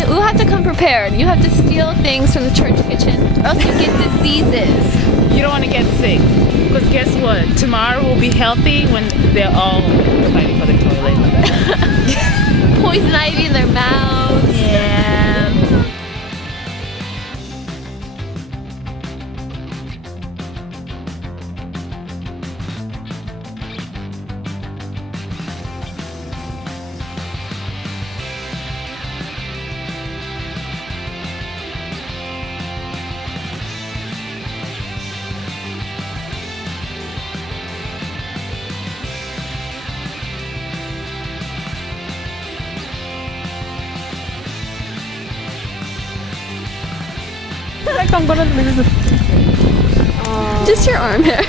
we'll have to come prepared. You have to steal things from the church kitchen, or else you get diseases. You don't want to get sick. Because guess what? Tomorrow will be healthy when they're all fighting for the toilet. Poison ivy in their mouths. Yeah. Just your arm hair.